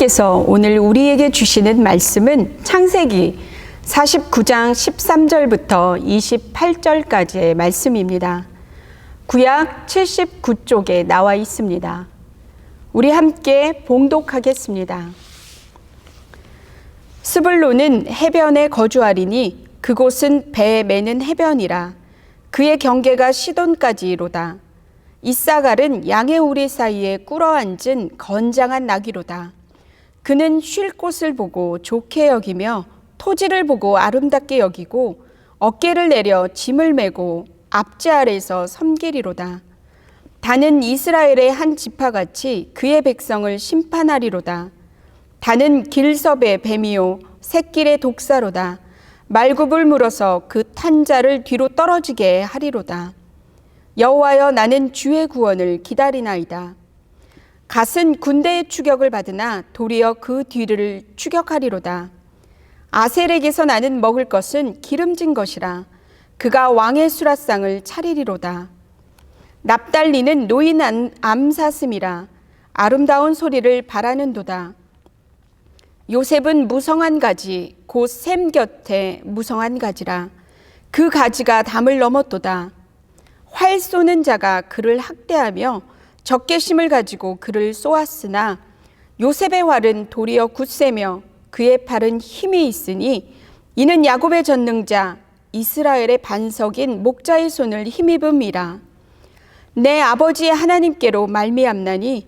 하나님께서 오늘 우리에게 주시는 말씀은 창세기 49장 13절부터 28절까지의 말씀입니다. 구약 79쪽에 나와 있습니다. 우리 함께 봉독하겠습니다. 스불론은 해변에 거주하리니 그곳은 배 매는 해변이라. 그의 경계가 시돈까지로다. 이사갈은 양의 우리 사이에 꿇어앉은 건장한 나귀로다. 그는 쉴 곳을 보고 좋게 여기며 토지를 보고 아름답게 여기고 어깨를 내려 짐을 메고 앞제 아래에서 섬기리로다. 다는 이스라엘의 한 지파같이 그의 백성을 심판하리로다. 다는 길섭의 뱀이요 샛길의 독사로다. 말굽을 물어서 그 탄 자를 뒤로 떨어지게 하리로다. 여호와여, 나는 주의 구원을 기다리나이다. 갓은 군대의 추격을 받으나 도리어 그 뒤를 추격하리로다. 아셀에게서 나는 먹을 것은 기름진 것이라. 그가 왕의 수라상을 차리리로다. 납달리는 노인 암사슴이라. 아름다운 소리를 바라는도다. 요셉은 무성한 가지 곧 샘 곁에 무성한 가지라. 그 가지가 담을 넘었도다. 활 쏘는 자가 그를 학대하며 적개심을 가지고 그를 쏘았으나 요셉의 활은 도리어 굳세며 그의 팔은 힘이 있으니 이는 야곱의 전능자 이스라엘의 반석인 목자의 손을 힘입음이라. 내 아버지의 하나님께로 말미암나니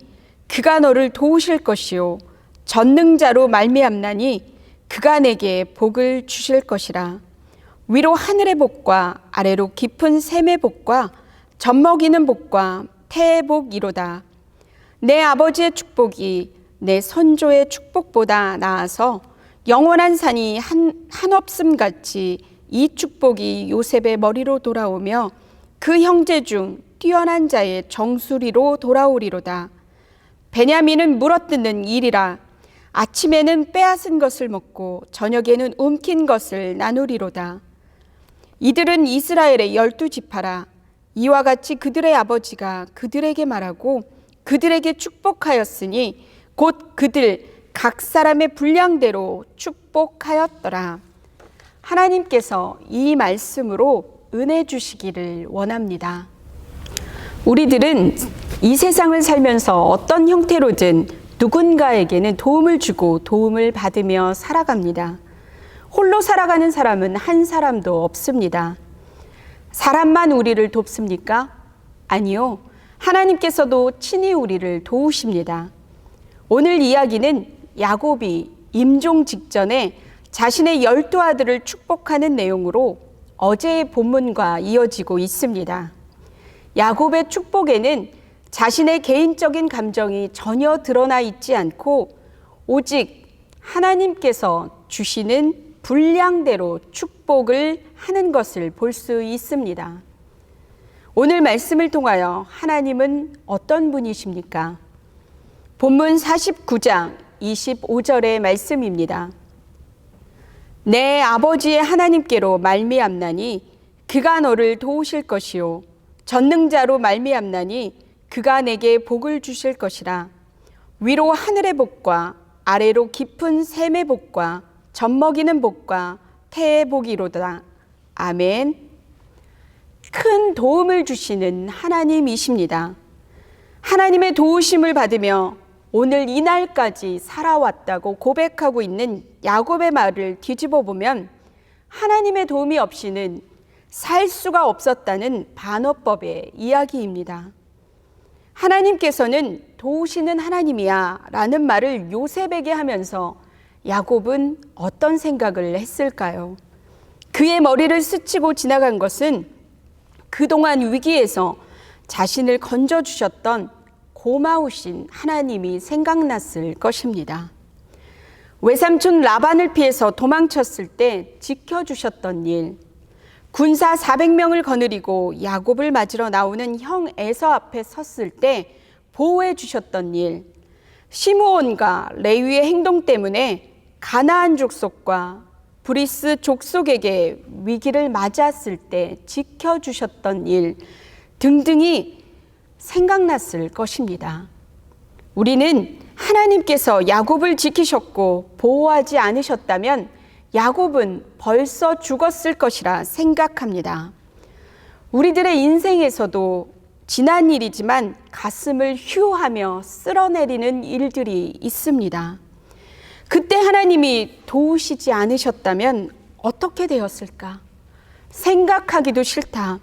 그가 너를 도우실 것이요 전능자로 말미암나니 그가 내게 복을 주실 것이라. 위로 하늘의 복과 아래로 깊은 샘의 복과 젖먹이는 복과 태의 복이로다. 내 아버지의 축복이 내 선조의 축복보다 나아서 영원한 산이 한없음같이 이 축복이 요셉의 머리로 돌아오며 그 형제 중 뛰어난 자의 정수리로 돌아오리로다. 베냐민은 물어뜯는 일이라. 아침에는 빼앗은 것을 먹고 저녁에는 움킨 것을 나누리로다. 이들은 이스라엘의 12지파라. 이와 같이 그들의 아버지가 그들에게 말하고 그들에게 축복하였으니 곧 그들 각 사람의 분량대로 축복하였더라. 하나님께서 이 말씀으로 은혜 주시기를 원합니다. 우리들은 이 세상을 살면서 어떤 형태로든 누군가에게는 도움을 주고 도움을 받으며 살아갑니다. 홀로 살아가는 사람은 한 사람도 없습니다. 사람만 우리를 돕습니까? 아니요. 하나님께서도 친히 우리를 도우십니다. 오늘 이야기는 야곱이 임종 직전에 자신의 12아들을 축복하는 내용으로 어제의 본문과 이어지고 있습니다. 야곱의 축복에는 자신의 개인적인 감정이 전혀 드러나 있지 않고 오직 하나님께서 주시는 분량대로 축복을 하는 것을 볼 수 있습니다. 오늘 말씀을 통하여 하나님은 어떤 분이십니까? 본문 49장 25절의 말씀입니다. 내 아버지의 하나님께로 말미암나니 그가 너를 도우실 것이요 전능자로 말미암나니 그가 내게 복을 주실 것이라. 위로 하늘의 복과 아래로 깊은 샘의 복과 젖먹이는 복과 태의 복이로다. 아멘. 큰 도움을 주시는 하나님이십니다. 하나님의 도우심을 받으며 오늘 이날까지 살아왔다고 고백하고 있는 야곱의 말을 뒤집어 보면 하나님의 도움이 없이는 살 수가 없었다는 반어법의 이야기입니다. 하나님께서는 도우시는 하나님이야 라는 말을 요셉에게 하면서 야곱은 어떤 생각을 했을까요? 그의 머리를 스치고 지나간 것은 그동안 위기에서 자신을 건져주셨던 고마우신 하나님이 생각났을 것입니다. 외삼촌 라반을 피해서 도망쳤을 때 지켜주셨던 일, 군사 400명을 거느리고 야곱을 맞으러 나오는 형 에서 앞에 섰을 때 보호해 주셨던 일, 시므온과 레위의 행동 때문에 가나안 족속과 브리스 족속에게 위기를 맞았을 때 지켜주셨던 일 등등이 생각났을 것입니다. 우리는 하나님께서 야곱을 지키셨고 보호하지 않으셨다면 야곱은 벌써 죽었을 것이라 생각합니다. 우리들의 인생에서도 지난 일이지만 가슴을 휴하며 쓸어내리는 일들이 있습니다. 그때 하나님이 도우시지 않으셨다면 어떻게 되었을까? 생각하기도 싫다.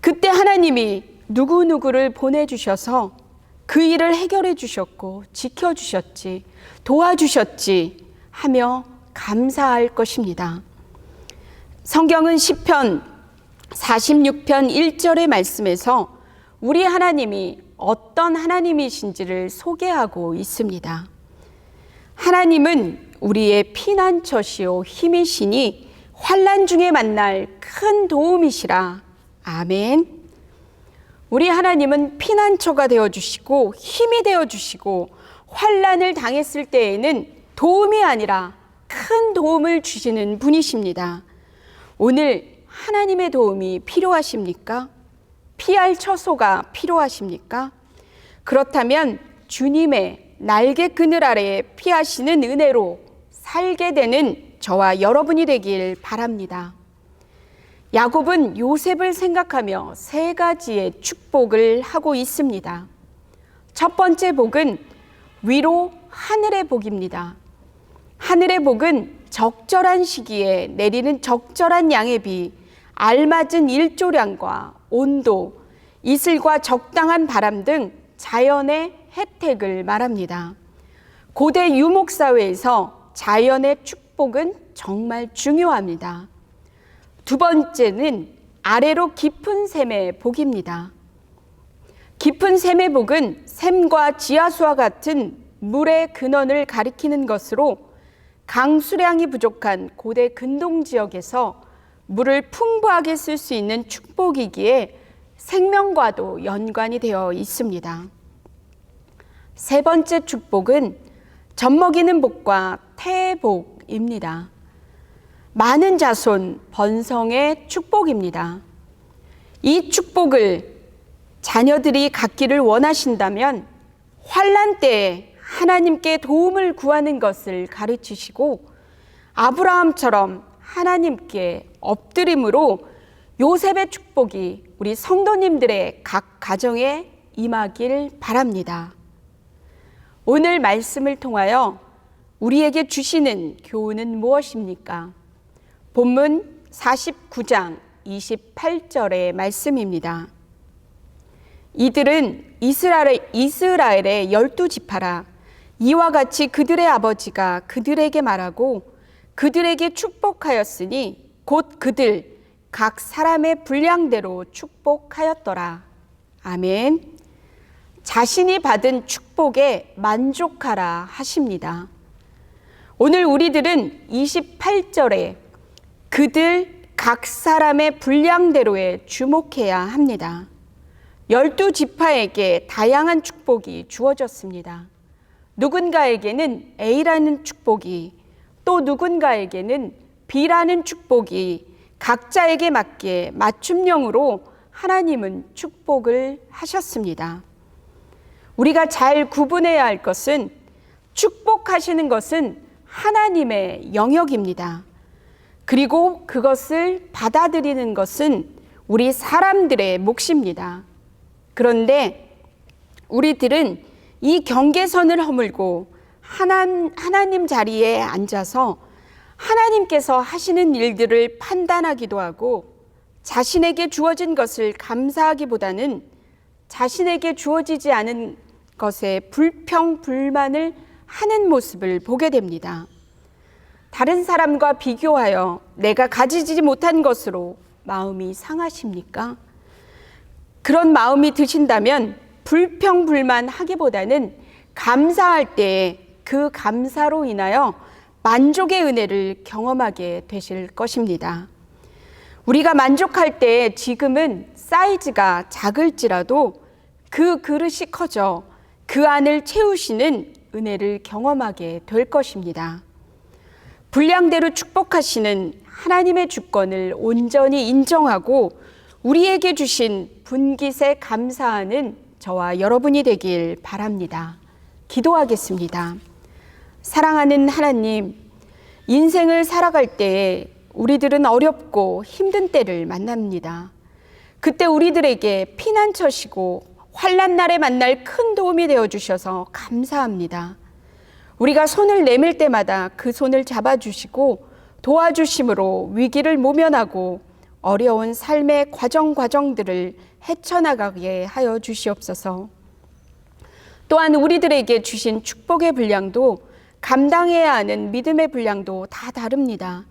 그때 하나님이 누구누구를 보내주셔서 그 일을 해결해 주셨고 지켜주셨지, 도와주셨지 하며 감사할 것입니다. 성경은 시편 46편 1절의 말씀에서 우리 하나님이 어떤 하나님이신지를 소개하고 있습니다. 하나님은 우리의 피난처시요 힘이시니 환난 중에 만날 큰 도움이시라. 아멘. 우리 하나님은 피난처가 되어주시고 힘이 되어주시고 환난을 당했을 때에는 도움이 아니라 큰 도움을 주시는 분이십니다. 오늘 하나님의 도움이 필요하십니까? 피할 처소가 필요하십니까? 그렇다면 주님의 날개 그늘 아래 피하시는 은혜로 살게 되는 저와 여러분이 되길 바랍니다. 야곱은 요셉을 생각하며 세 가지의 축복을 하고 있습니다. 첫 번째 복은 위로 하늘의 복입니다. 하늘의 복은 적절한 시기에 내리는 적절한 양의 비, 알맞은 일조량과 온도, 이슬과 적당한 바람 등 자연의 혜택을 말합니다. 고대 유목사회에서 자연의 축복은 정말 중요합니다. 두 번째는 아래로 깊은 샘의 복입니다. 깊은 샘의 복은 샘과 지하수와 같은 물의 근원을 가리키는 것으로 강수량이 부족한 고대 근동 지역에서 물을 풍부하게 쓸 수 있는 축복이기에 생명과도 연관이 되어 있습니다. 세 번째 축복은 젖먹이는 복과 태복입니다. 많은 자손, 번성의 축복입니다. 이 축복을 자녀들이 갖기를 원하신다면 환난 때에 하나님께 도움을 구하는 것을 가르치시고 아브라함처럼 하나님께 엎드림으로 요셉의 축복이 우리 성도님들의 각 가정에 임하길 바랍니다. 오늘 말씀을 통하여 우리에게 주시는 교훈은 무엇입니까? 본문 49장 28절의 말씀입니다. 이들은 이스라엘의 12지파라. 이와 같이 그들의 아버지가 그들에게 말하고 그들에게 축복하였으니 곧 그들 각 사람의 분량대로 축복하였더라. 아멘. 자신이 받은 축복에 만족하라 하십니다. 오늘 우리들은 28절에 그들 각 사람의 분량대로에 주목해야 합니다. 12지파에게 다양한 축복이 주어졌습니다. 누군가에게는 A라는 축복이, 또 누군가에게는 B라는 축복이 각자에게 맞게 맞춤형으로 하나님은 축복을 하셨습니다. 우리가 잘 구분해야 할 것은 축복하시는 것은 하나님의 영역입니다. 그리고 그것을 받아들이는 것은 우리 사람들의 몫입니다. 그런데 우리들은 이 경계선을 허물고 하나님 자리에 앉아서 하나님께서 하시는 일들을 판단하기도 하고 자신에게 주어진 것을 감사하기보다는 자신에게 주어지지 않은 것에 불평불만을 하는 모습을 보게 됩니다. 다른 사람과 비교하여 내가 가지지 못한 것으로 마음이 상하십니까? 그런 마음이 드신다면 불평불만하기보다는 감사할 때 그 감사로 인하여 만족의 은혜를 경험하게 되실 것입니다. 우리가 만족할 때 지금은 사이즈가 작을지라도 그 그릇이 커져 그 안을 채우시는 은혜를 경험하게 될 것입니다. 분량대로 축복하시는 하나님의 주권을 온전히 인정하고 우리에게 주신 분깃에 감사하는 저와 여러분이 되길 바랍니다. 기도하겠습니다. 사랑하는 하나님, 인생을 살아갈 때 우리들은 어렵고 힘든 때를 만납니다. 그때 우리들에게 피난처시고 환난 날에 만날 큰 도움이 되어주셔서 감사합니다. 우리가 손을 내밀 때마다 그 손을 잡아주시고 도와주심으로 위기를 모면하고 어려운 삶의 과정들을 헤쳐나가게 하여 주시옵소서. 또한 우리들에게 주신 축복의 분량도 감당해야 하는 믿음의 분량도 다 다릅니다.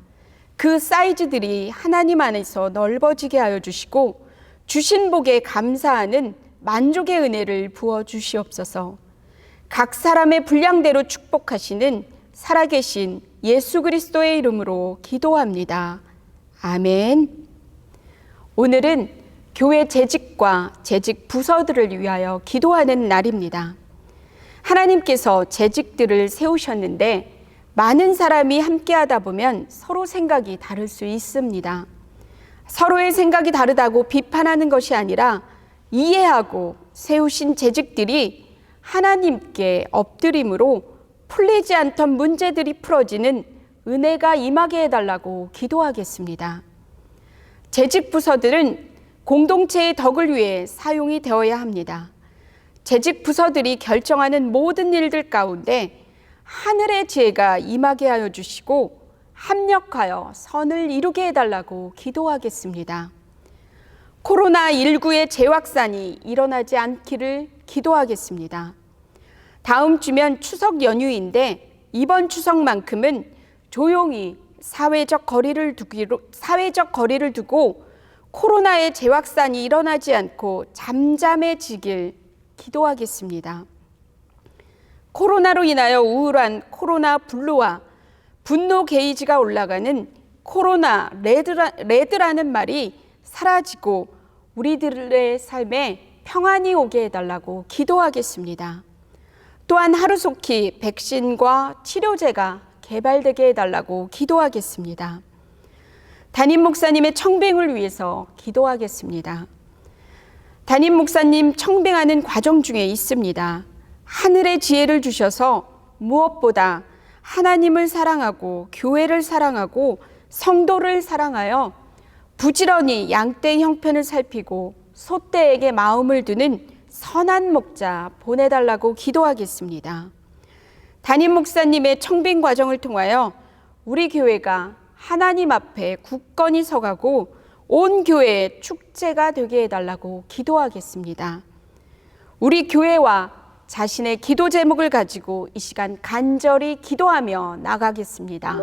그 사이즈들이 하나님 안에서 넓어지게 하여 주시고 주신 복에 감사하는 만족의 은혜를 부어 주시옵소서. 각 사람의 분량대로 축복하시는 살아계신 예수 그리스도의 이름으로 기도합니다. 아멘. 오늘은 교회 재직과 재직 부서들을 위하여 기도하는 날입니다. 하나님께서 재직들을 세우셨는데 많은 사람이 함께하다 보면 서로 생각이 다를 수 있습니다. 서로의 생각이 다르다고 비판하는 것이 아니라 이해하고 세우신 재직들이 하나님께 엎드림으로 풀리지 않던 문제들이 풀어지는 은혜가 임하게 해달라고 기도하겠습니다. 재직 부서들은 공동체의 덕을 위해 사용이 되어야 합니다. 재직 부서들이 결정하는 모든 일들 가운데 하늘의 지혜가 임하게 하여 주시고 합력하여 선을 이루게 해달라고 기도하겠습니다. 코로나19의 재확산이 일어나지 않기를 기도하겠습니다. 다음 주면 추석 연휴인데 이번 추석만큼은 조용히 사회적 거리를 두고 코로나의 재확산이 일어나지 않고 잠잠해지길 기도하겠습니다. 코로나로 인하여 우울한 코로나 블루와 분노 게이지가 올라가는 코로나 레드라는 말이 사라지고 우리들의 삶에 평안이 오게 해달라고 기도하겠습니다. 또한 하루속히 백신과 치료제가 개발되게 해달라고 기도하겠습니다. 담임 목사님의 청빙을 위해서 기도하겠습니다. 담임 목사님 청빙하는 과정 중에 있습니다. 하늘의 지혜를 주셔서 무엇보다 하나님을 사랑하고 교회를 사랑하고 성도를 사랑하여 부지런히 양떼의 형편을 살피고 소떼에게 마음을 두는 선한 목자 보내달라고 기도하겠습니다. 담임 목사님의 청빙 과정을 통하여 우리 교회가 하나님 앞에 굳건히 서가고 온 교회의 축제가 되게 해달라고 기도하겠습니다. 우리 교회와 자신의 기도 제목을 가지고 이 시간 간절히 기도하며 나가겠습니다.